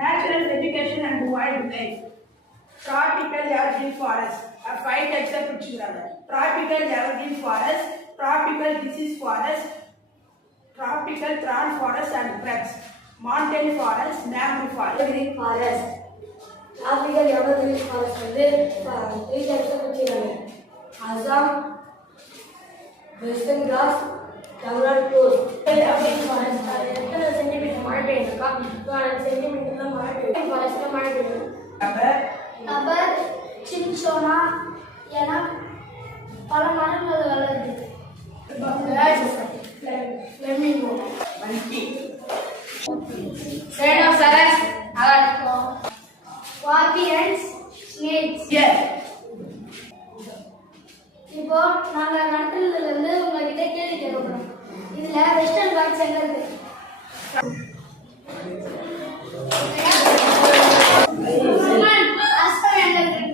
Natural vegetation and wildlife. Tropical evergreen forest. 5 types of பிடிச்சிருக்காங்க. Tropical evergreen forest, tropical deciduous forest, tropical thorn forest and crags. Mountain forest, mangrove forest. Evergreen forest. Tropical evergreen forest வந்து 3 types of பிடிச்சிருக்காங்க. Assam, Western Ghats, Tamil Nadu. Evergreen forest எத்தனை centimetre மழை பெய்யுதுக்கா? 200 centimetre தான் மழை பெய்யும். ஃபாரஸ்ட்ல மழை பெய்யும். Rubber, சின்சோனா என பல மரங்கள் வளருது. Flamingo. Monkey. Rhinoceros. Scorpions, snakes. Yeah. இப்போ நாங்க நடுறதுல இருந்து உங்ககிட்ட கேள்வி கேட்க போறோம். இதுல வெஸ்டர்ன் காட்ஸ் எங்க இருக்கு? அஸ்தம் எங்க இருக்கு?